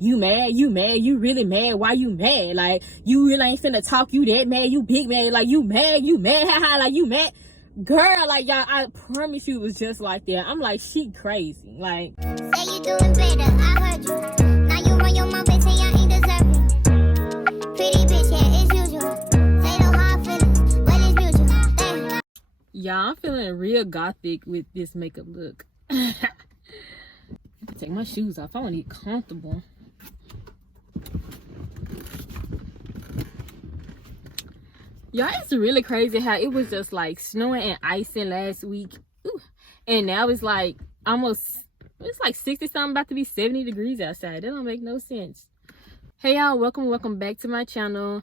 you mad, you really mad, why you mad? Like, you really ain't finna talk, you that mad, you big mad, like, you mad, haha, like, you mad. Girl, like, y'all, I promise you it was just like that. I'm like, she crazy. Like, say you doing better, I heard you. Now you run your mouth and say I ain't deserving. Pretty bitch, yeah, it's usual. Say no hard feelings, well, it's mutual. Damn. y'all, I'm feeling real gothic with this makeup look. Take my shoes off. I want to get comfortable. Y'all, it's really crazy how it was just like snowing and icing last week. Ooh. And now it's like almost, it's like 60 something, about to be 70 degrees outside. That don't make no sense. Hey y'all, welcome back to my channel.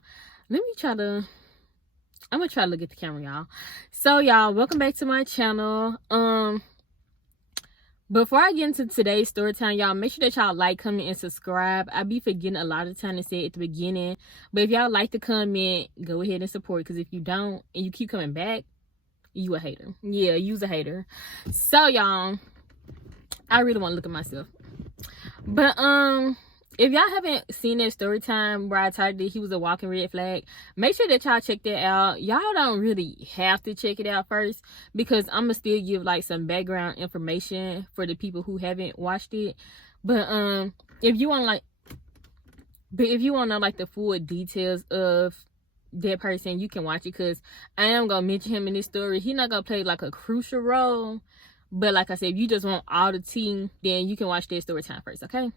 Let me try to, I'm gonna try to look at the camera, y'all. So y'all, welcome back to my channel. Before I get into today's story time, y'all, make sure that y'all like, comment, and subscribe. I be forgetting a lot of the time to say it at the beginning. But if y'all like to comment, go ahead and support. Because if you don't, and you keep coming back, you a hater. Yeah, you's a hater. So, y'all, I really want to look at myself. But, if y'all haven't seen that story time where I titled it, he was a walking red flag, make sure that y'all check that out. Y'all don't really have to check it out first, because I'm gonna still give like some background information for the people who haven't watched it. But if you want to know like the full details of that person, you can watch it, because I am gonna mention him in this story. He's not gonna play like a crucial role, but like I said, if you just want all the tea, then you can watch that story time first, okay?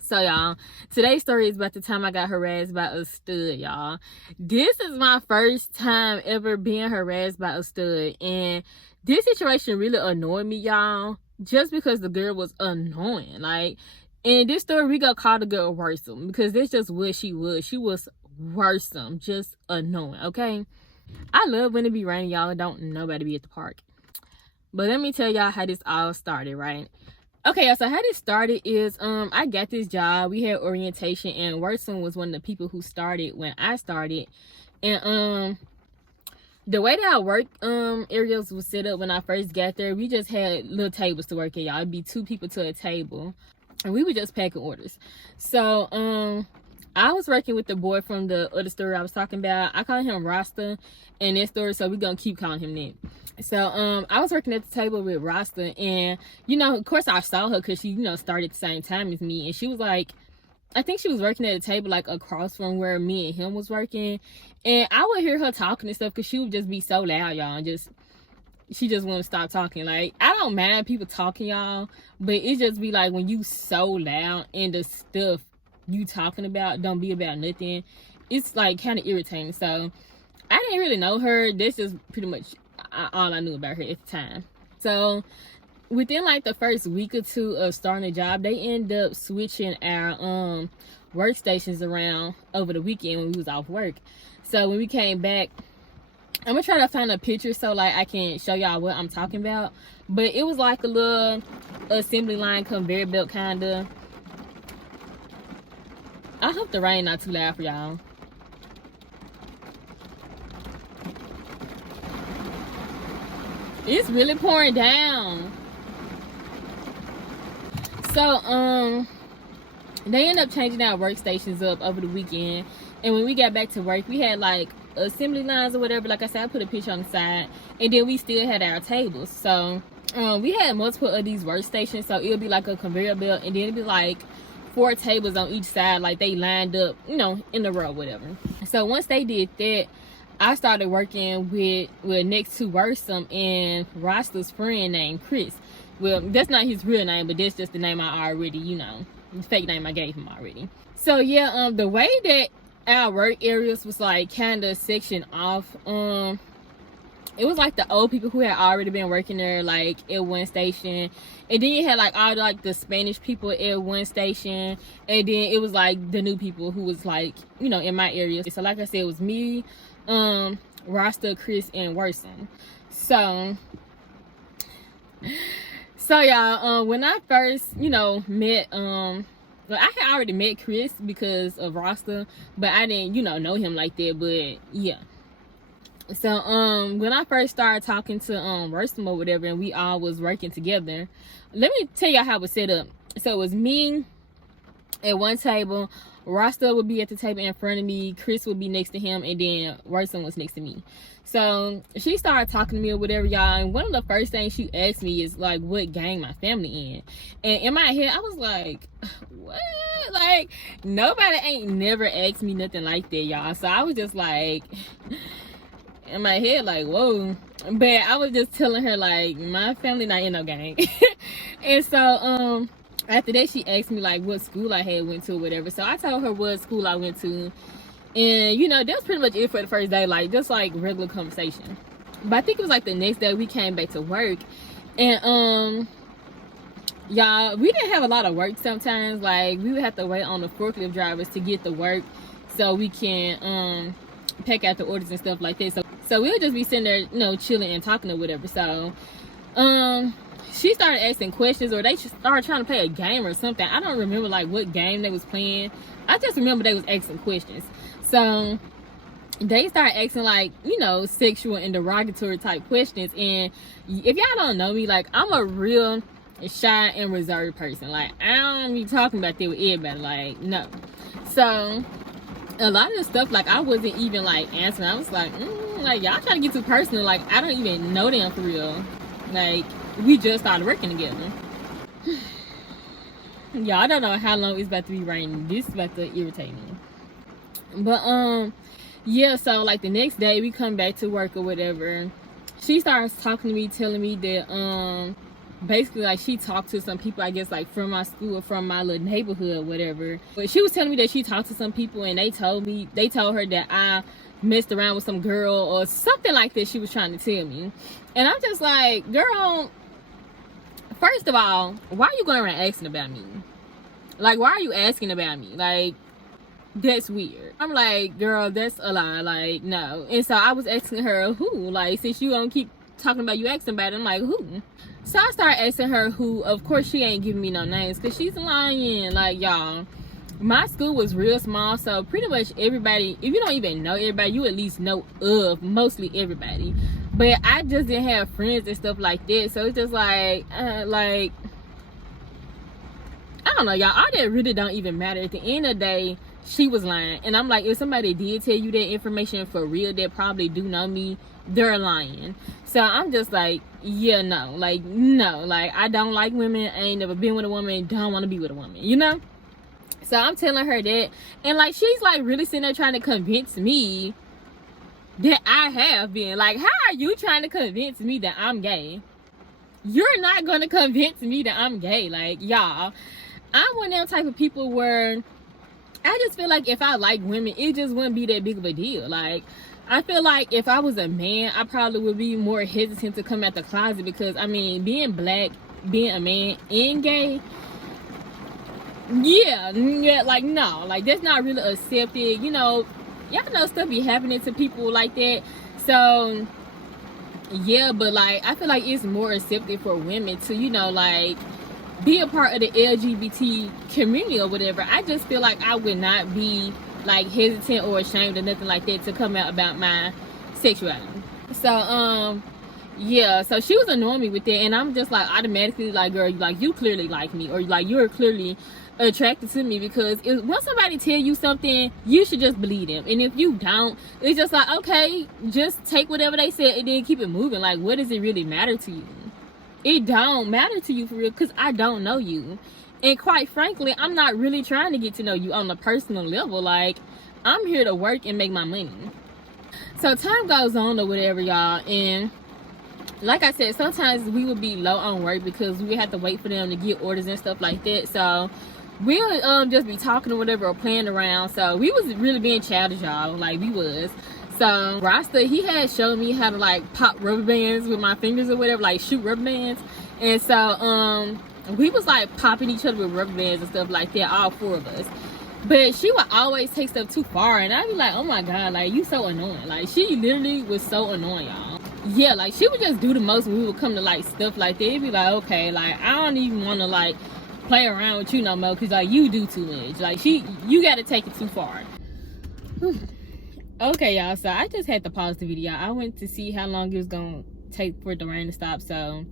So y'all, today's story is about the time I got harassed by a stud, y'all. This is my first time ever being harassed by a stud, and this situation really annoyed me, y'all, just because the girl was annoying. Like, in this story, we gonna call the girl worrisome, because that's just what she was. She was worrisome, just annoying, okay? I love when it be raining, y'all, and don't nobody be at the park. But let me tell y'all how this all started, right? Okay, so how this started is I got this job. We had orientation, and Worson was one of the people who started when I started. And the way that our work areas was set up when I first got there, we just had little tables to work at, y'all. It'd be 2 people to a table, and we were just packing orders. So I was working with the boy from the other story I was talking about. I call him Rasta in this story, so we're gonna keep calling him that. So I was working at the table with Rasta, and you know, of course I saw her because she, you know, started at the same time as me, and she was like, I think she was working at a table like across from where me and him was working, and I would hear her talking and stuff because she would just be so loud, y'all, and she just wouldn't stop talking. Like, I don't mind people talking, y'all, but it just be like when you so loud and the stuff you talking about don't be about nothing, it's like kind of irritating. So I didn't really know her. This is pretty much all I knew about her at the time. So within like the first week or 2 of starting the job, they end up switching our workstations around over the weekend when we was off work. So when we came back, I'm gonna try to find a picture so like I can show y'all what I'm talking about. But it was like a little assembly line conveyor belt kind of. I hope the rain not too loud for y'all. It's really pouring down. So they end up changing our workstations up over the weekend, and when we got back to work, we had like assembly lines or whatever. Like I said, I put a picture on the side, and then we still had our tables. So we had multiple of these workstations, so it'll be like a conveyor belt, and then it'll be like 4 tables on each side, like they lined up, you know, in the row, whatever. So once they did that, I started working with next to Worsom and Rasta's friend named Chris. Well, that's not his real name, but that's just the name I already, you know, the fake name I gave him already. So yeah, the way that our work areas was like kind of sectioned off, it was like the old people who had already been working there like at one station, and then you had like all like the Spanish people at one station, and then it was like the new people who was like, you know, in my area. So like I said, it was me, Rasta, Chris, and Worson. So y'all, when I first, you know, met well, I had already met Chris because of Rasta, but I didn't, you know him like that. But yeah, so when I first started talking to Worsom or whatever, and we all was working together, let me tell y'all how it was set up. So it was me, at one table. Rasta would be at the table in front of me, Chris would be next to him, and then Royston was next to me. So she started talking to me or whatever, y'all, and one of the first things she asked me is like what gang my family in. And in my head I was like, what? Like, nobody ain't never asked me nothing like that, y'all. So I was just like, in my head, like, whoa. But I was just telling her like, my family not in no gang. And so after that, she asked me like what school I had went to or whatever. So I told her what school I went to. And you know, that's pretty much it for the first day, like just like regular conversation. But I think it was like the next day we came back to work. And y'all, we didn't have a lot of work sometimes. Like, we would have to wait on the forklift drivers to get the work so we can pack out the orders and stuff like that. So we would just be sitting there, you know, chilling and talking or whatever. So she started asking questions, or they started trying to play a game or something. I don't remember like what game they was playing. I just remember they was asking questions. So they started asking like, you know, sexual and derogatory type questions. And if y'all don't know me, like, I'm a real shy and reserved person. Like, I don't be talking about that with everybody. Like, no. So a lot of the stuff, like, I wasn't even like answering. I was like, like, y'all trying to get too personal. Like, I don't even know them for real. Like, we just started working together. Y'all don't know how long it's about to be raining. This is about to irritate me. But yeah, so like the next day we come back to work or whatever. She starts talking to me, telling me that basically like she talked to some people, I guess like from my school or from my little neighborhood or whatever. But she was telling me that she talked to some people and they told her that I messed around with some girl or something like that. She was trying to tell me. And I'm just like, girl, first of all, why are you going around asking about me? Like, why are you asking about me? Like, that's weird. I'm like, girl, that's a lie. Like, no. And so I was asking her who, like, since you don't keep talking about you asking about it, I'm like, who? So I started asking her who. Of course she ain't giving me no names because she's lying. Like, y'all, my school was real small, so pretty much everybody, if you don't even know everybody, you at least know of mostly everybody. But I just didn't have friends and stuff like that, so it's just like I don't know, y'all. All that really don't even matter. At the end of the day, she was lying. And I'm like, if somebody did tell you that information for real that probably do know me, they're lying. So I'm just like, yeah, no. Like, no. Like, I don't like women. I ain't never been with a woman. Don't want to be with a woman, you know? So I'm telling her that. And like, she's like really sitting there trying to convince me that I have been. Like, how are you trying to convince me that I'm gay? You're not going to convince me that I'm gay. Like, y'all, I'm one of them type of people where I just feel like if I like women, it just wouldn't be that big of a deal. Like, I feel like if I was a man, I probably would be more hesitant to come out the closet because, I mean, being black, being a man, and gay, yeah, like, no. Like, that's not really accepted. You know, y'all know stuff be happening to people like that. So, yeah, but, like, I feel like it's more accepted for women to, you know, like, be a part of the LGBT community or whatever. I just feel like I would not be like hesitant or ashamed or nothing like that to come out about my sexuality. So yeah, so she was annoying me with that, and I'm just like automatically like, girl, like, you clearly like me, or like you're clearly attracted to me, because once somebody tell you something, you should just believe them. And if you don't, it's just like, okay, just take whatever they said and then keep it moving. Like, what does it really matter to you? It don't matter to you for real, because I don't know you. And quite frankly, I'm not really trying to get to know you on a personal level. Like, I'm here to work and make my money. So time goes on or whatever, y'all. And like I said, sometimes we would be low on work because we have to wait for them to get orders and stuff like that. So we'll just be talking or whatever, or playing around. So we was really being childish, y'all. Like, we was. So Rasta, he had showed me how to like pop rubber bands with my fingers or whatever, like shoot rubber bands. And so we was like popping each other with rubber bands and stuff like that, all four of us. But she would always take stuff too far, and I'd be like, oh my god, like, you so annoying. Like, she literally was so annoying, y'all. Yeah, like, she would just do the most when we would come to like stuff like that. It'd be like, okay, like, I don't even want to like play around with you no more, because like, you do too much. Like, you got to take it too far. Okay, y'all, so I just had to pause the video. I went to see how long it was gonna take for the rain to stop, so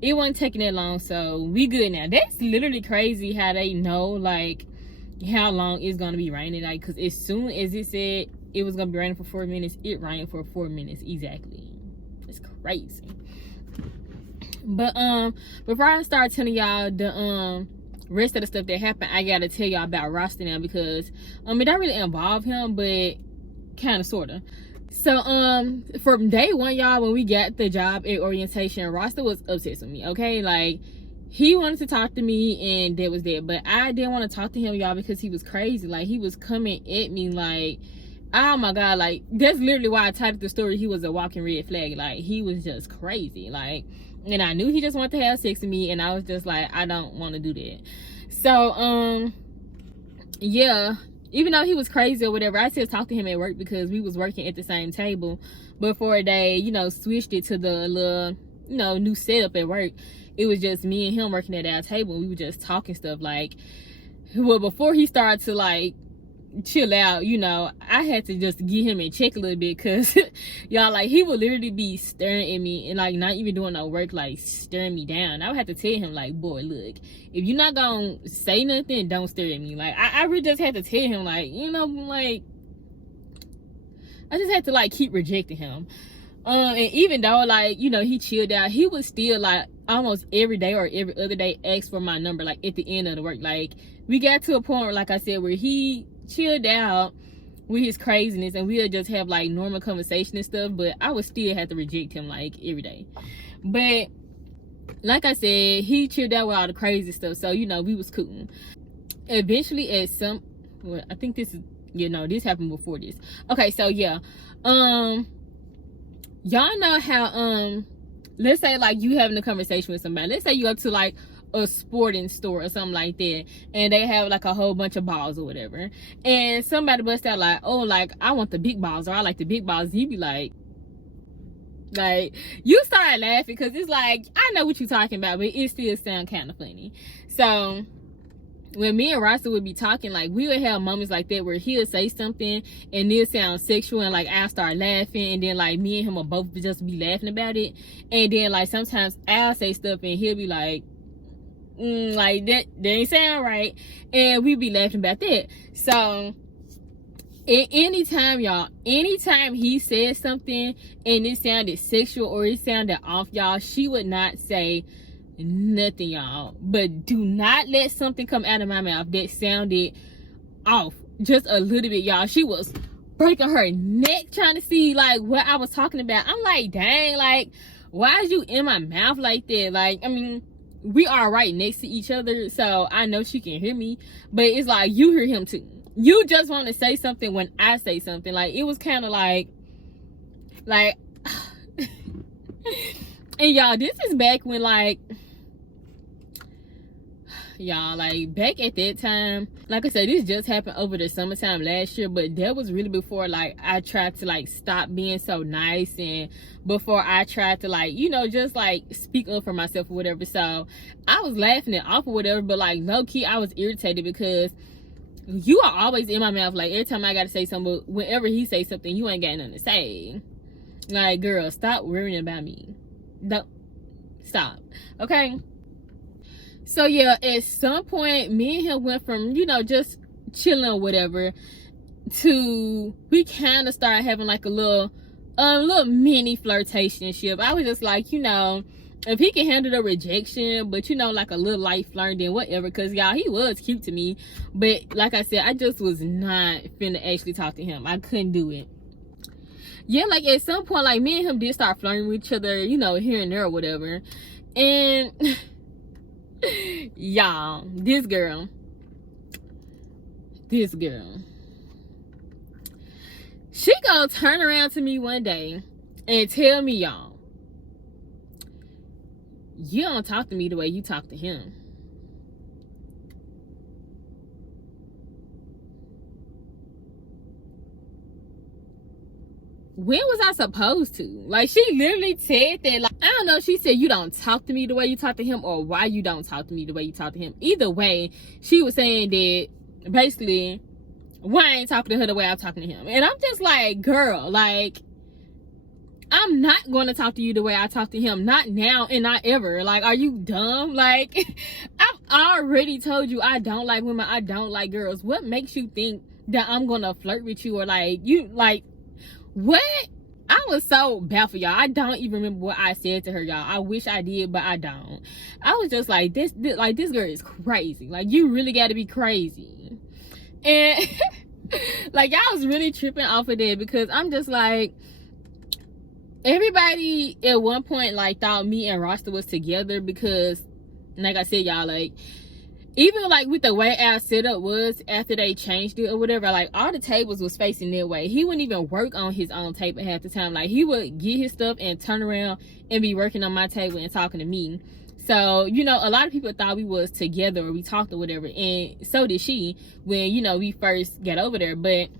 it wasn't taking that long, so we good now. That's literally crazy how they know, like, how long it's gonna be raining. Like, because as soon as it said it was gonna be raining for 4 minutes, it rained for 4 minutes exactly. It's crazy. But before I start telling y'all the rest of the stuff that happened, I gotta tell y'all about Roster now, because it don't really involve him, but kind of sorta. So from day one, y'all, when we got the job at orientation, Roster was obsessed with me. Okay, like, he wanted to talk to me, and that was that. But I didn't want to talk to him, y'all, because he was crazy. Like, he was coming at me like, oh my god, like, that's literally why I titled the story, he was a walking red flag. Like, he was just crazy. Like, and I knew he just wanted to have sex with me, and I was just like, I don't want to do that. So yeah, even though he was crazy or whatever, I still talked to him at work because we was working at the same table before they, you know, switched it to the little, you know, new setup at work. It was just me and him working at our table, and we were just talking stuff. Like, well, before he started to, like, chill out, you know, I had to just get him in check a little bit, because y'all, like, he would literally be staring at me and, like, not even doing no work, like, staring me down. I would have to tell him, like, boy, look, if you're not gonna say nothing, don't stare at me. Like, I really just had to tell him, like, you know, like, I just had to, like, keep rejecting him. And even though, like, you know, he chilled out, he would still, like, almost every day or every other day ask for my number, like, at the end of the work. Like, we got to a point where, like I said, where he chilled out with his craziness, and we'll just have, like, normal conversation and stuff, but I would still have to reject him, like, every day. But like I said, he chilled out with all the crazy stuff, so, you know, we was cool. Eventually, at some, well, I think this is, you know, this happened before this. Okay, so yeah, y'all know how, let's say, like, you having a conversation with somebody. Let's say you go to, like, a sporting store or something like that, and they have, like, a whole bunch of balls or whatever, and somebody busts out, like, oh, like, I want the big balls, or I like the big balls. You be like, you start laughing, because it's like, I know what you're talking about, but it still sound kind of funny. So when me and Rasta would be talking, like, we would have moments like that where he'll say something and it'll sound sexual, and, like, I'll start laughing, and then, like, me and him will both just be laughing about it. And then, like, sometimes I'll say stuff and he'll be like, like, that ain't sound right, and we be laughing about that. So anytime, y'all, anytime he said something and it sounded sexual or it sounded off, y'all, she would not say nothing, y'all. But do not let something come out of my mouth that sounded off just a little bit, y'all. She was breaking her neck trying to see, like, what I was talking about. I'm like, dang, like, why is you in my mouth like that? Like, I mean, we are right next to each other, so I know she can hear me, but it's like, you hear him too. You just want to say something when I say something. Like, it was kind of like and y'all, this is back when, like, y'all, like, back at that time, like I said, this just happened over the summertime last year, but that was really before, like, I tried to, like, stop being so nice, and before I tried to, like, you know, just, like, speak up for myself or whatever. So I was laughing it off or whatever, but, like, low-key, I was irritated, because you are always in my mouth. Like, every time I gotta say something, but whenever he say something, you ain't got nothing to say. Like, girl, stop worrying about me. Don't stop, okay? So yeah, at some point, me and him went from, you know, just chilling or whatever, to we kind of started having, like, a little mini flirtationship. I was just like, you know, if he can handle the rejection, but, you know, like, a little light flirt, then whatever. Because, y'all, he was cute to me, but like I said, I just was not finna actually talk to him. I couldn't do it. Yeah, like, at some point, like, me and him did start flirting with each other, you know, here and there or whatever. And y'all, this girl, she gonna turn around to me one day and tell me, y'all, you don't talk to me the way you talk to him. When was I supposed to? Like, she literally said that. Like, I don't know, she said, you don't talk to me the way you talk to him, or why you don't talk to me the way you talk to him. Either way, she was saying that, basically, why I ain't talking to her the way I'm talking to him. And I'm just like, girl, like, I'm not going to talk to you the way I talk to him. Not now and not ever. Like, are you dumb? Like, I've already told you I don't like women, I don't like girls. What makes you think that I'm gonna flirt with you? Or like, you, like, what? I was so baffled, y'all. I don't even remember what I said to her, y'all. I wish I did, but I don't. I was just like, this girl is crazy. Like, you really got to be crazy. And like, y'all was really tripping off of that, because I'm just like, everybody at one point like thought me and Rasta was together, because like I said, y'all, like, even like with the way our setup was after they changed it or whatever, like all the tables was facing that way. He wouldn't even work on his own table half the time. Like, he would get his stuff and turn around and be working on my table and talking to me. So, you know, a lot of people thought we was together or we talked or whatever, and so did she when, you know, we first got over there. But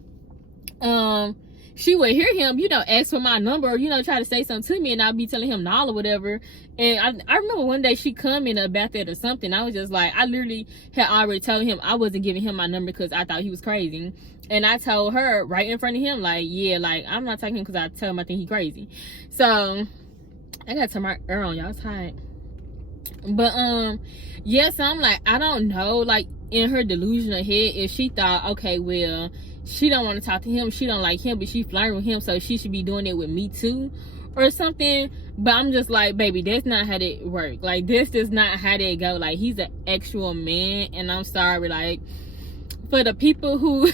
she would hear him, you know, ask for my number, or, you know, try to say something to me, and I'd be telling him nah or whatever. And I remember one day she commented about that or something. I was just like, I literally had already told him I wasn't giving him my number because I thought he was crazy. And I told her right in front of him, like, yeah, like, I'm not talking because I tell him I think he crazy. So I gotta turn my air on, y'all. It's hot. But yeah, so I'm like, I don't know, like, in her delusional head, if she thought, okay, well, she don't want to talk to him, she don't like him, but she flirting with him, so she should be doing it with me too or something. But I'm just like, baby, that's not how that work. Like, this is not how that go. Like, he's an actual man, and I'm sorry, like, for the people who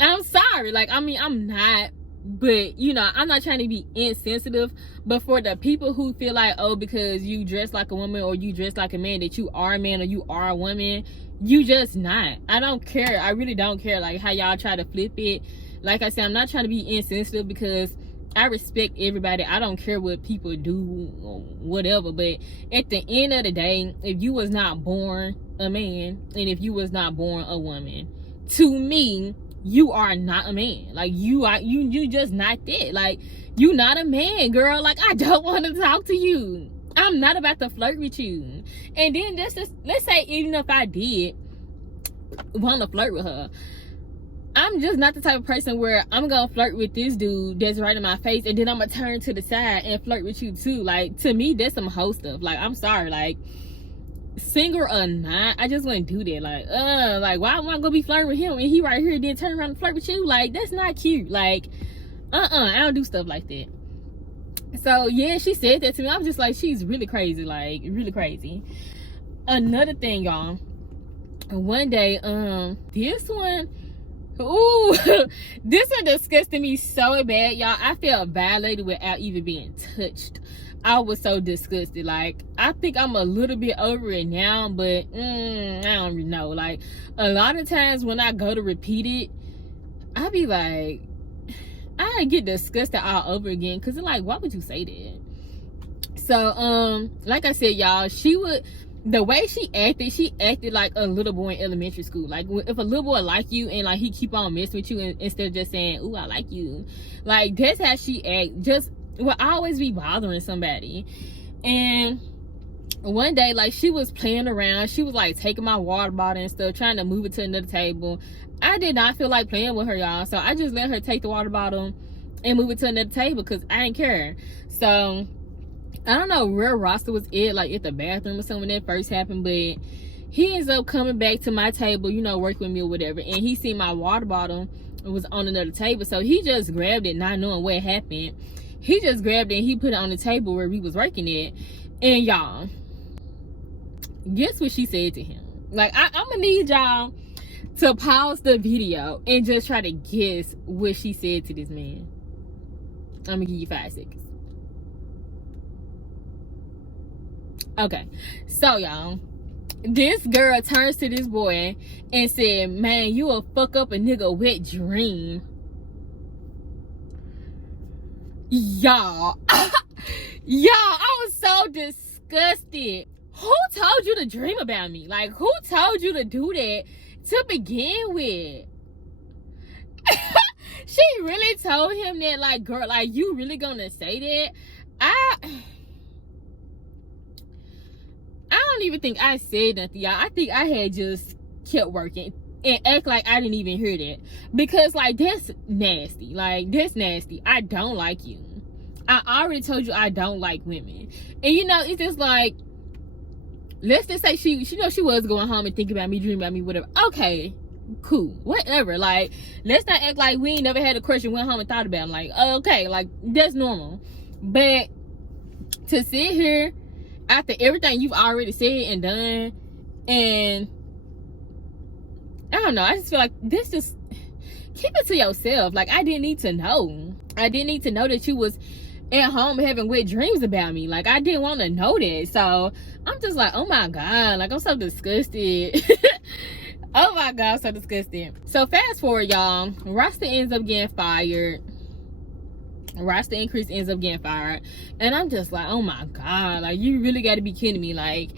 I'm sorry, like, I mean, I'm not, but, you know, I'm not trying to be insensitive, but for the people who feel like, oh, because you dress like a woman or you dress like a man, that you are a man or you are a woman, you just not. I don't care. I really don't care, like, how y'all try to flip it. Like I said, I'm not trying to be insensitive, because I respect everybody. I don't care what people do or whatever, but at the end of the day, if you was not born a man and if you was not born a woman, to me, you are not a man. Like, you just not that. Like, you not a man, girl. Like, I don't want to talk to you. I'm not about to flirt with you. And then let's say, even if I did want to flirt with her, I'm just not the type of person where I'm gonna flirt with this dude that's right in my face, and then I'm gonna turn to the side and flirt with you too. Like, to me, that's some hoe stuff. Like, I'm sorry, like, single or not, I just wouldn't do that. Like why am I gonna be flirting with him and he right here, then turn around and flirt with you? Like, that's not cute. Like, I don't do stuff like that. So yeah, she said that to me. I was just like, she's really crazy, like, really crazy. Another thing, y'all, one day, this one, ooh, this one disgusted me so bad, y'all. I felt violated without even being touched. I was so disgusted. Like, I think I'm a little bit over it now, but I don't really know. Like, a lot of times when I go to repeat it, I be like, I get disgusted all over again, because it's like, why would you say that? So like I said, y'all, the way she acted like a little boy in elementary school. Like, if a little boy like you and like he keep on messing with you, instead of just saying, ooh, I like you, like, that's how she act. Just will always be bothering somebody. And one day, like, she was playing around. She was like taking my water bottle and stuff, trying to move it to another table. I did not feel like playing with her, y'all, so I just let her take the water bottle and move it to another table, because I didn't care. So I don't know where Rasta was like at the bathroom or something when that first happened, but he ends up coming back to my table, you know, working with me or whatever, and he seen my water bottle was on another table, so he just grabbed it, not knowing what happened. He just grabbed it and he put it on the table where we was working at. And y'all, guess what she said to him? Like, I'm gonna need y'all to pause the video and just try to guess what she said to this man. I'm gonna give you 5 seconds. Okay, so y'all, this girl turns to this boy and said, man, you will fuck up a nigga wet dream. Y'all, I was so disgusted. Who told you to dream about me? Like, who told you to do that to begin with? She really told him that, like, girl, like, you really gonna say that? I don't even think I said nothing, y'all. I think I had just kept working and act like I didn't even hear that, because, like, that's nasty. Like, that's nasty. I don't like you. I already told you I don't like women. And, you know, it's just like, let's just say she know she was going home and thinking about me, dreaming about me, whatever. Okay, cool, whatever. Like, let's not act like we ain't never had a crush and went home and thought about him. Like, okay, like, that's normal. But to sit here after everything you've already said and done, and I don't know, I just feel like this, just keep it to yourself. Like, I didn't need to know. I didn't need to know that you was at home having wet dreams about me. Like, I didn't want to know that. So I'm just like, oh my god, like, I'm so disgusted. Oh my god, I'm so disgusted. So fast forward, y'all, Rasta ends up getting fired. Rasta Increase ends up getting fired, and I'm just like, oh my god, like, you really got to be kidding me. Like,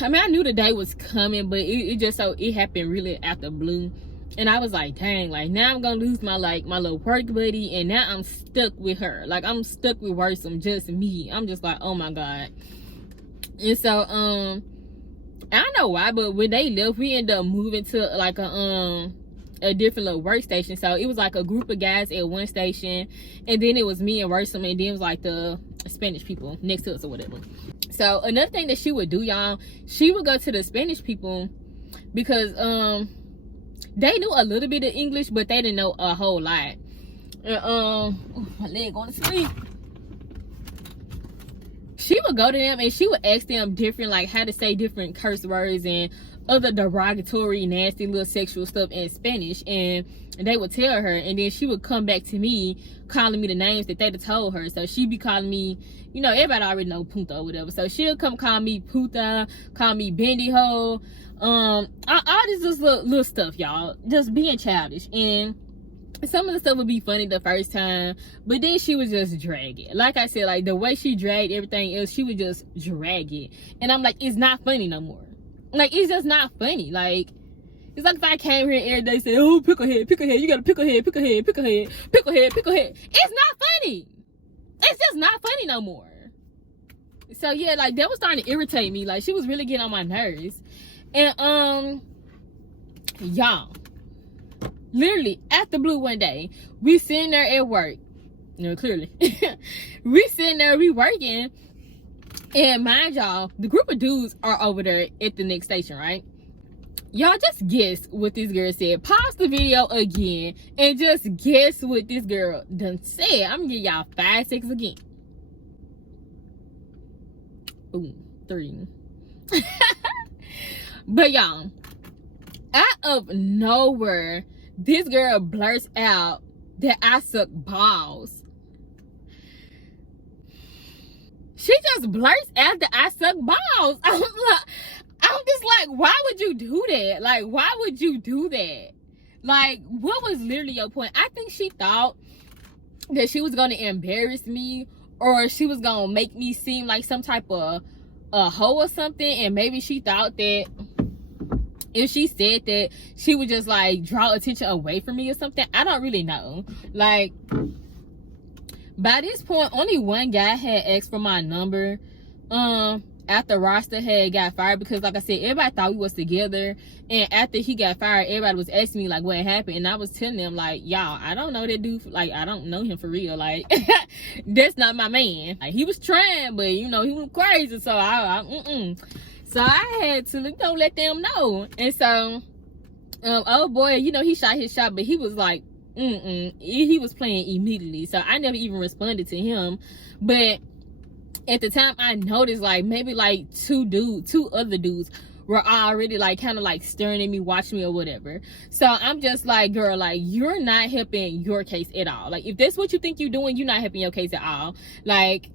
I mean, I knew the day was coming, but it just so it happened really out the blue. And I was like, dang, like, now I'm gonna lose my, like, my little work buddy, and now I'm stuck with her. Like, I'm stuck with Worsom, just me. I'm just like, oh my god. And so I don't know why, but when they left, we ended up moving to like a different little workstation. So it was like a group of guys at one station, and then it was me and Worsom, and then it was like the Spanish people next to us or whatever. So another thing that she would do, y'all, she would go to the Spanish people because they knew a little bit of English, but they didn't know a whole lot. My leg going to sleep. She would go to them and she would ask them different, like, how to say different curse words and other derogatory, nasty little sexual stuff in Spanish, and they would tell her, and then she would come back to me calling me the names that they'd have told her. So she'd be calling me, you know, everybody already know puta or whatever, so she'll come call me puta, call me bendijo, all this just little stuff, y'all, just being childish. And some of the stuff would be funny the first time, but then she would just drag it. Like I said, like, the way she dragged everything else, she would just drag it, and I'm like, it's not funny no more. Like, it's just not funny. Like, it's like if I came here every day saying, oh, pickle head, you got a pickle head, pickle head, pickle head, pickle head, pickle head. It's not funny. It's just not funny no more. So yeah, like, that was starting to irritate me. Like, she was really getting on my nerves. And y'all, literally at the blue one day, we sitting there at work, you know, clearly we sitting there, we working, and mind y'all, the group of dudes are over there at the next station, right? Y'all just guess what this girl said. Pause the video again and just guess what this girl done said. I'm gonna give y'all 5 seconds again. Ooh, 3. But y'all, out of nowhere, this girl blurts out that I suck balls. She just blurts out that I suck balls. I'm just like, why would you do that? Like, why would you do that? Like, what was literally your point? I think she thought that she was going to embarrass me, or she was going to make me seem like some type of a hoe or something. And maybe she thought that if she said that, she would just, like, draw attention away from me or something. I don't really know. Like, by this point, only one guy had asked for my number after Rasta had got fired, because, like I said, everybody thought we was together. And after he got fired, everybody was asking me, like, what happened. And I was telling them, like, y'all, I don't know that dude. Like, I don't know him for real. Like, that's not my man. Like, he was trying, but, you know, he was crazy. So So I had to, you know, let them know. And so, oh boy, you know, he shot his shot, but he was like, he was playing immediately. So I never even responded to him. But at the time, I noticed, like, maybe like two other dudes were already, like, kind of like staring at me, watching me or whatever. So I'm just like, girl, like, you're not helping your case at all. Like, if that's what you think you're doing, you're not helping your case at all. Like,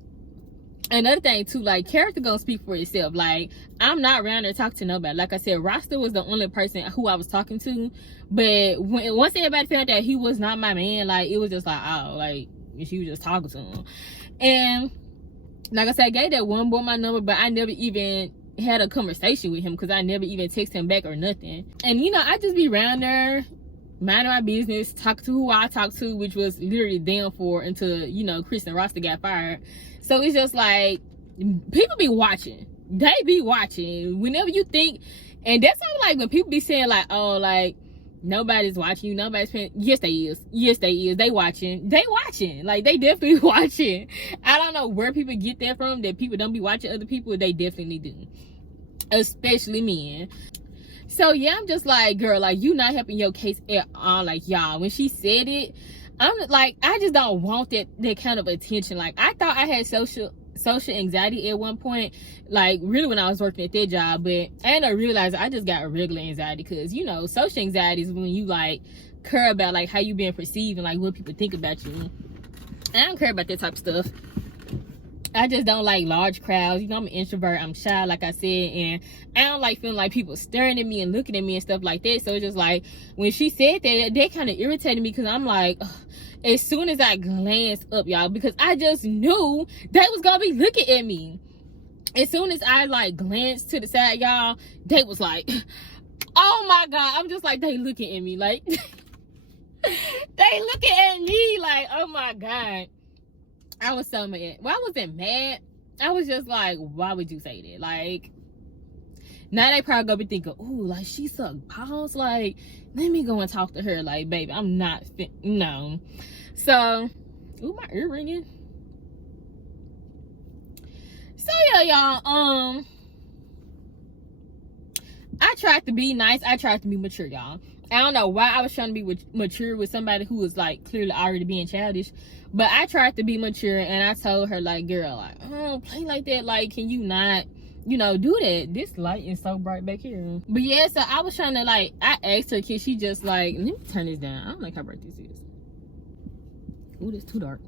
another thing too, like, character gonna speak for itself. Like, I'm not around there talking to nobody. Like I said, Rasta was the only person who I was talking to. But once everybody found out he was not my man, like, it was just like, oh, like, she was just talking to him. And like I said, I gave that one boy my number, but I never even had a conversation with him, because I never even text him back or nothing. And, you know, I just be around there minding my business, talk to who I talk to, which was literally them for until, you know, Chris and Rasta got fired. So it's just like, people be watching. They be watching. Whenever you think, and that's how, like, when people be saying, like, oh, like, nobody's watching you, nobody's paying. Yes, they is. Yes, they is. They watching. They watching. Like, they definitely watching. I don't know where people get that from, that people don't be watching other people. They definitely do. especially men. So yeah, I'm just like, girl, like, you not helping your case at all. Like, y'all, when she said it, I'm like, I just don't want that kind of attention. Like, I thought I had social anxiety at one point, like really when I was working at that job, but I ended up realizing I just got regular anxiety, because you know, social anxiety is when you like care about like how you being perceived and like what people think about you. And I don't care about that type of stuff. I just don't like large crowds. You know, I'm an introvert. I'm shy, like I said, and I don't like feeling like people staring at me and looking at me and stuff like that. So it's just like, when she said that kind of irritated me, because I'm like, ugh. As soon as I glanced up, y'all, because I just knew they was gonna be looking at me. As soon as I like glanced to the side, y'all, they was like, oh my God. I'm just like, they looking at me like, they looking at me like, oh my God. I was so mad. Well, I wasn't mad. I was just like, why would you say that? Like, now they probably gonna be thinking, ooh, like, she sucked balls. Like, let me go and talk to her. Like, baby, I'm not no. So, ooh, my ear ringing. So yeah, y'all, I tried to be nice. I tried to be mature, y'all. I don't know why I was trying to be mature with somebody who was like clearly already being childish, but I tried to be mature, and I told her, like, girl, like, oh, play like that. Like, can you not, you know, do that? This light is so bright back here. But yeah, so I was trying to, like, I asked her, can she just like, let me turn this down. I don't like how bright this is. Ooh, it's too dark.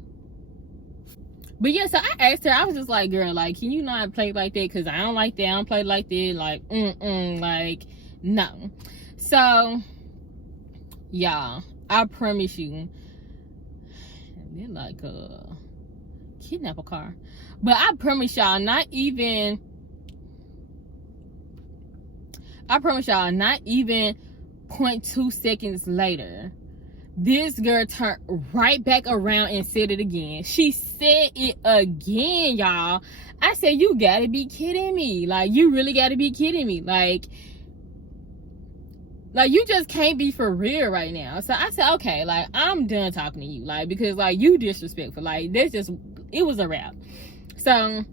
But yeah, so I asked her, I was just like, girl, like, can you not play like that? Because I don't like that. I don't play like that. Like, like, no. So, y'all, I promise you, they're like a kidnapper car. But I promise y'all, not even 0.2 seconds later, this girl turned right back around and said it again. She said it again, y'all. I said, you gotta be kidding me. Like, you really gotta be kidding me. Like, you just can't be for real right now. So I said, okay, like, I'm done talking to you. Like, because, like, you disrespectful. Like, that's just, it was a wrap. So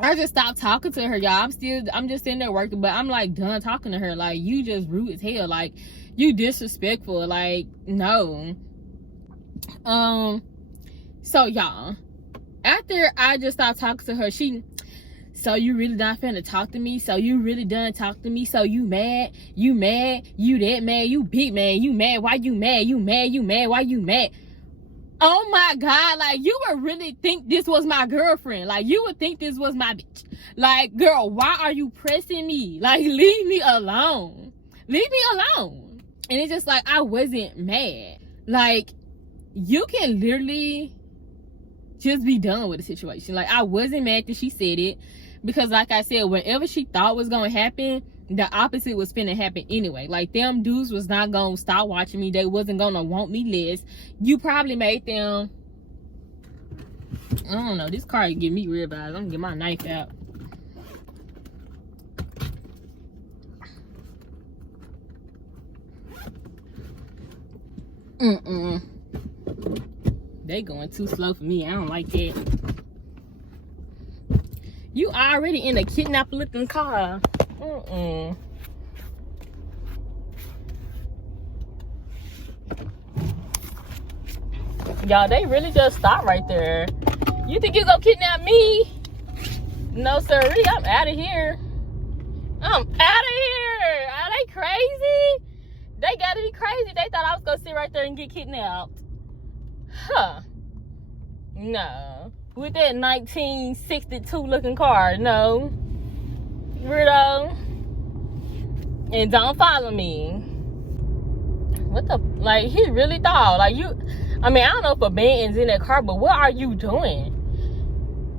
I just stopped talking to her, y'all. I'm just sitting there working, but I'm, like, done talking to her. Like, you just rude as hell. Like, you disrespectful. Like, no. So y'all, after I just stopped talking to her, so you really not finna talk to me? So you really done talk to me? So you mad? You mad? You that mad? You big mad? You mad? Why you mad? You mad? You mad? Why you mad? Oh my God, like, you would really think this was my girlfriend. Like, you would think this was my bitch. Like, girl, why are you pressing me? Like, leave me alone. Leave me alone. And it's just like, I wasn't mad. Like, you can literally just be done with the situation. Like, I wasn't mad that she said it, because like I said, whatever she thought was gonna happen, the opposite was finna happen anyway. Like, them dudes was not gonna stop watching me. They wasn't gonna want me less. You probably made them, I don't know, this car give me real vibes. I'm gonna get my knife out. They going too slow for me. I don't like that. You already in a kidnapper looking car. Y'all, they really just stopped right there. You think you gonna kidnap me? No, sirree. I'm out of here. I'm out of here. Are they crazy? They gotta be crazy. They thought I was gonna sit right there and get kidnapped. Huh. No. With that 1962 looking car. No. Weirdo. And don't follow me. What the, like, he really thought, like, you, I mean, I don't know if a man is in that car, but what are you doing?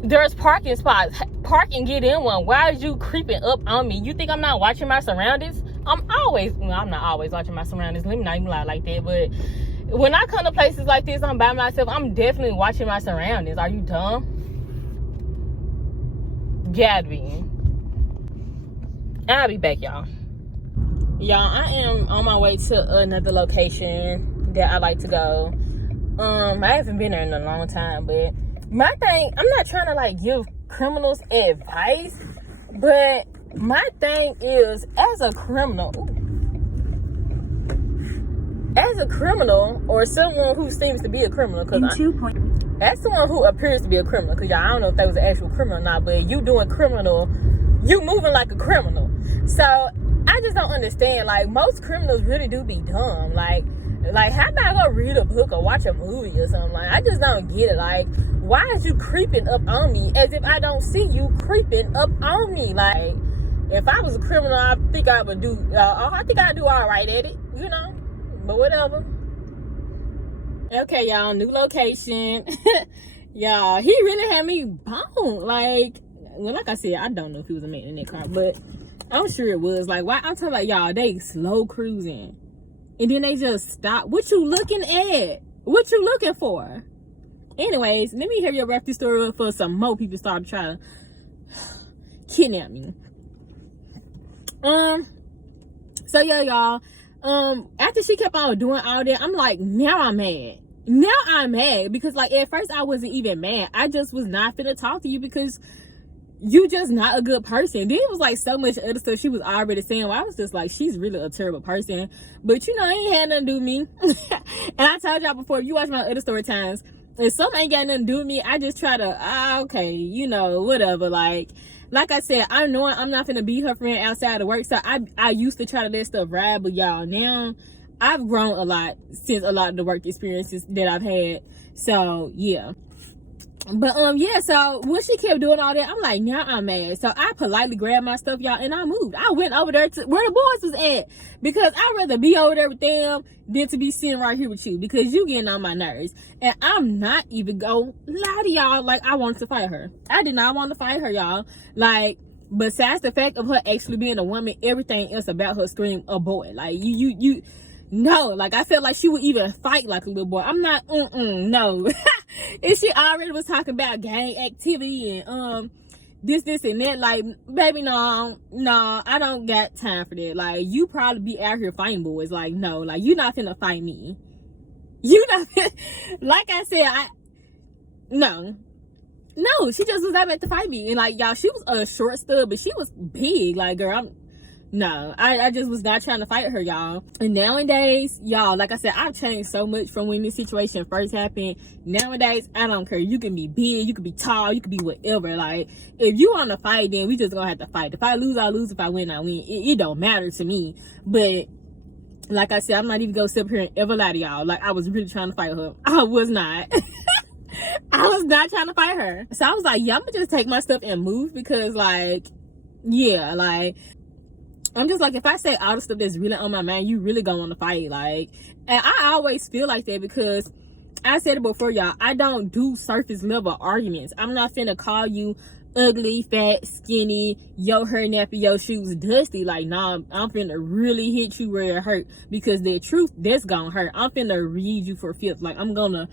There's parking spots. Park and get in one. Why are you creeping up on me? You think I'm not watching my surroundings? I'm not always watching my surroundings. Let me not even lie like that. But when I come to places like this, I'm by myself. I'm definitely watching my surroundings. Are you dumb? Gotta be. I'll be back, y'all. Y'all, I am on my way to another location that I like to go. I haven't been there in a long time, but my thing, I'm not trying to like give criminals advice, but my thing is, as a criminal or someone who seems to be a criminal, because as someone who appears to be a criminal, because y'all, I don't know if that was an actual criminal or not, but you doing criminal, you moving like a criminal. So I just don't understand. Like, most criminals really do be dumb. Like how about I go read a book or watch a movie or something? Like, I just don't get it. Like, why is you creeping up on me as if I don't see you creeping up on me? Like, if I was a criminal, I think I would do. I think I'd do all right at it, you know. But whatever. Okay, y'all, new location. Y'all, he really had me boned. Like I said, I don't know if he was a man in that car, but I'm sure it was. Like, why? I'm talking about, y'all, they slow cruising. And then they just stop. What you looking at? What you looking for? Anyways, let me hear your birthday story before some more people start trying to kidnap me. So yeah, y'all. After she kept on doing all that, I'm like, now I'm mad. Now I'm mad because, like, at first I wasn't even mad. I just was not finna talk to you because you just not a good person. Then it was like so much other stuff she was already saying. Well, I was just like, she's really a terrible person. But you know, it ain't had nothing to do with me. And I told y'all before, if you watch my other story times, if something ain't got nothing to do with me, I just try to, okay, you know, whatever. Like I said, I know I'm not finna be her friend outside of work. So I used to try to let stuff ride, but y'all, now I've grown a lot since a lot of the work experiences that I've had. So yeah. But yeah, so when she kept doing all that, I'm like, now I'm mad. So I politely grabbed my stuff, y'all, and I moved. I went over there to where the boys was at, because I'd rather be over there with them than to be sitting right here with you, because you getting on my nerves. And I'm not even gonna lie to y'all, like, I wanted to fight her. I did not want to fight her, y'all. Like, besides the fact of her actually being a woman, everything else about her screamed a boy. Like, no, like, I felt like she would even fight like a little boy. I'm not, no. And she already was talking about gang activity and this and that. Like, baby, no, I don't got time for that. Like, you probably be out here fighting boys. Like, no, like, you not finna fight me. You not finna, like I said, no, she just was out there to fight me. And like, y'all, she was a short stub, but she was big. Like, girl, I just was not trying to fight her, y'all. And nowadays, y'all, like I said, I've changed so much from when this situation first happened. Nowadays, I don't care. You can be big, you can be tall, you can be whatever. Like, if you want to fight, then we just gonna have to fight. If I lose, I lose. If I win, I win. It don't matter to me. But like I said, I'm not even gonna sit up here and ever lie to y'all. Like, I was really trying to fight her. I was not. I was not trying to fight her. So I was like, yeah, I'm gonna just take my stuff and move, because, like, yeah, like, I'm just like, if I say all the stuff that's really on my mind, you really gonna want to fight. Like, and I always feel like that, because I said it before, y'all, I don't do surface level arguments. I'm not finna call you ugly, fat, skinny, your hair nappy, your shoes dusty. Like, nah, I'm finna really hit you where it hurt, because the truth, that's gonna hurt. I'm finna read you for filth. Like, I'm gonna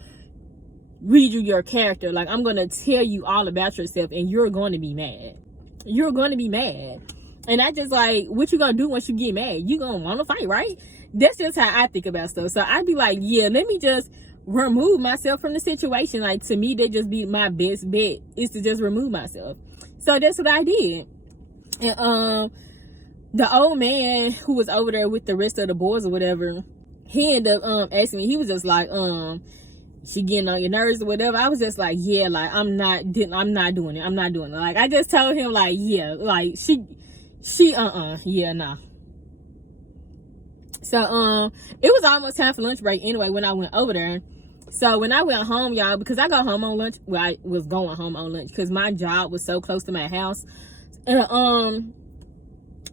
read you your character. Like, I'm gonna tell you all about yourself, and you're going to be mad. You're going to be mad. And I just, like, what you gonna do once you get mad? You gonna want to fight, right? That's just how I think about stuff. So I'd be like, yeah, let me just remove myself from the situation. Like, to me, that just be my best bet, is to just remove myself. So that's what I did. And the old man who was over there with the rest of the boys or whatever, he ended up asking me. He was just like, she getting on your nerves or whatever. I was just like, yeah, like, I'm not doing it. I'm not doing it. Like, I just told him, like, yeah, like, yeah, nah. So, it was almost time for lunch break anyway when I went over there. So when I went home, y'all, because I got home on lunch, well, I was going home on lunch because my job was so close to my house. And,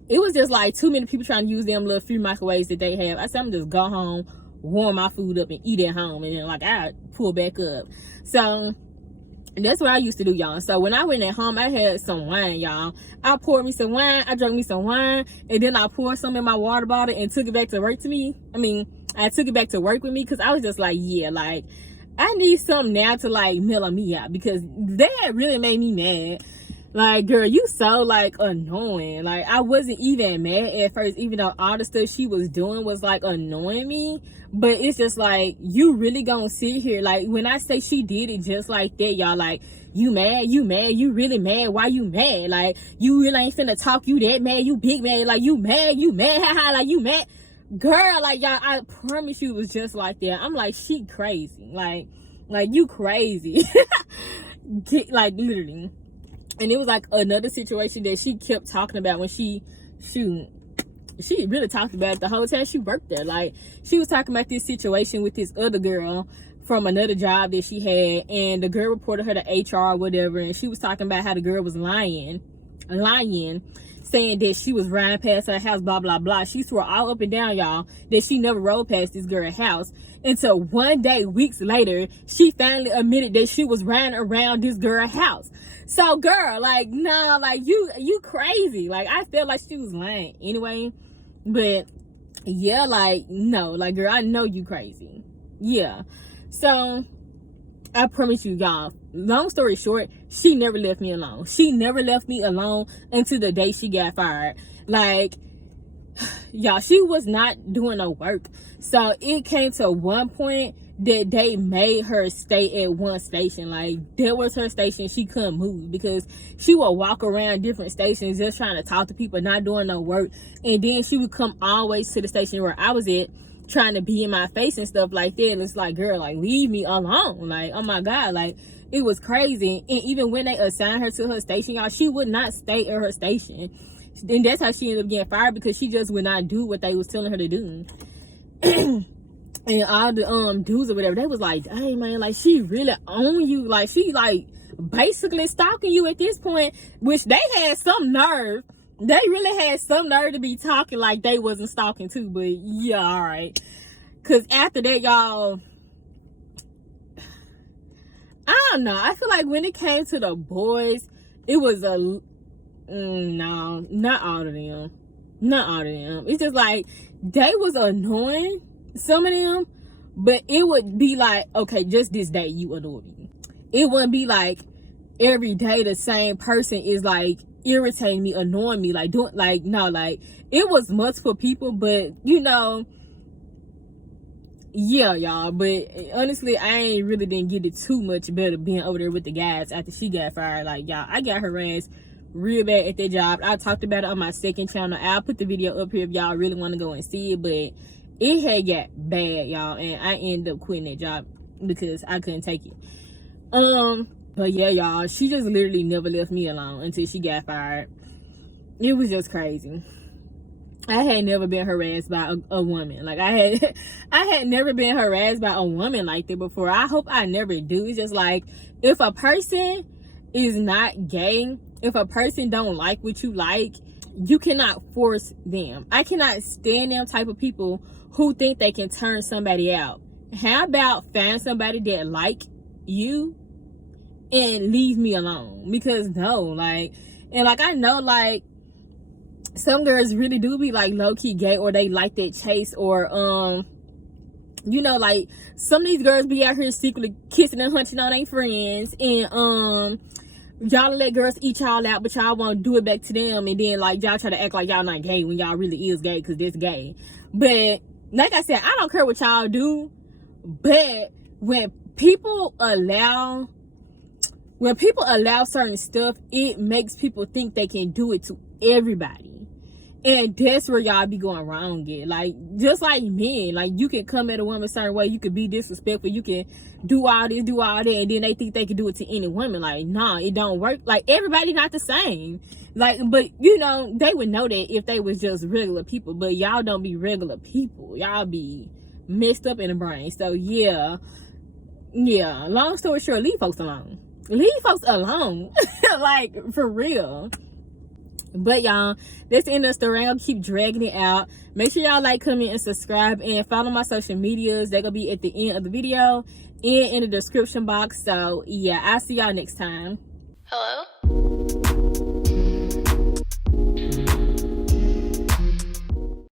it was just like too many people trying to use them little few microwaves that they have. I said, I'm just go home, warm my food up, and eat at home. And then, like, I pull back up. So that's what I used to do, y'all. So when I went at home, I had some wine, y'all. I poured me some wine. I drank me some wine. And then I poured some in my water bottle and took it back to work to me. I took it back to work with me, because I was just like, yeah, like, I need something now to, like, mellow me out, because that really made me mad. Like, girl, you so, like, annoying. Like, I wasn't even mad at first, even though all the stuff she was doing was, like, annoying me. But it's just, like, you really gonna sit here. Like, when I say she did it just like that, y'all, like, you mad, you really mad, why you mad? Like, you really ain't finna talk, you that mad, you big mad, like, you mad, haha, like, you mad. Girl, like, y'all, I promise you it was just like that. I'm like, she crazy. Like, you crazy. Like, literally. And it was like another situation that she kept talking about when she really talked about it the whole time she worked there. Like, she was talking about this situation with this other girl from another job that she had, and the girl reported her to HR or whatever, and she was talking about how the girl was lying, saying that she was riding past her house, blah blah blah. She swore all up and down, y'all, that she never rode past this girl's house, until one day, weeks later, she finally admitted that she was riding around this girl's house. So, girl, like, nah, like, you crazy. Like, I felt like she was lying anyway. But, yeah, like, no. Like, girl, I know you crazy. Yeah. So, I promise you, y'all, long story short, she never left me alone. She never left me alone until the day she got fired. Like, y'all, she was not doing no work. So, it came to one point that they made her stay at one station. Like, that was her station. She couldn't move because she would walk around different stations just trying to talk to people, not doing no work. And then she would come always to the station where I was at, trying to be in my face and stuff like that. And it's like, girl, like, leave me alone. Like, oh my God, like, it was crazy. And even when they assigned her to her station, y'all, she would not stay at her station. And that's how she ended up getting fired, because she just would not do what they was telling her to do. And all the dudes or whatever, they was like, hey man, like, she really on you. Like, she like basically stalking you at this point, which they had some nerve. They really had some nerve to be talking like they wasn't stalking too. But yeah, all right. Because after that, y'all, I don't know. I feel like when it came to the boys, it was no, not all of them. Not all of them. It's just like, they was annoying, some of them, but it would be like, okay, just this day you annoy me. It wouldn't be like every day the same person is like irritating me, annoying me, like doing, like, no, like, it was multiple people. But you know, yeah, y'all, but honestly, I ain't really didn't get it too much better being over there with the guys after she got fired. Like, y'all, I got harassed real bad at that job. I talked about it on my second channel. I'll put the video up here if y'all really want to go and see it. But it had got bad, y'all, and I ended up quitting that job because I couldn't take it. But yeah, y'all, she just literally never left me alone until she got fired. It was just crazy. I had never been harassed by a woman. Like, I had never been harassed by a woman like that before. I hope I never do. It's just like, if a person is not gay, if a person don't like what you like, you cannot force them. I cannot stand them type of people who think they can turn somebody out. How about find somebody that like you and leave me alone? Because no, like, and like, I know, like, some girls really do be like low-key gay, or they like that chase, or you know, like, some of these girls be out here secretly kissing and hunching on their friends, and y'all let girls eat y'all out, but y'all won't do it back to them, and then like y'all try to act like y'all not gay when y'all really is gay, because that's gay. But like I said, I don't care what y'all do, but when people allow certain stuff, it makes people think they can do it to everybody. And that's where y'all be going wrong at. Like, just like men, like, you can come at a woman a certain way, you can be disrespectful, you can do all this, do all that, and then they think they can do it to any woman. Like, nah, it don't work. Like, everybody not the same. Like, but you know, they would know that if they was just regular people. But y'all don't be regular people. Y'all be messed up in the brain. So yeah, long story short, leave folks alone. Leave folks alone. Like, for real. But y'all, that's the end of the story. I'm gonna keep dragging it out. Make sure y'all like, comment, and subscribe, and follow my social medias. They're gonna be at the end of the video and in the description box. So yeah, I'll see y'all next time. Hello?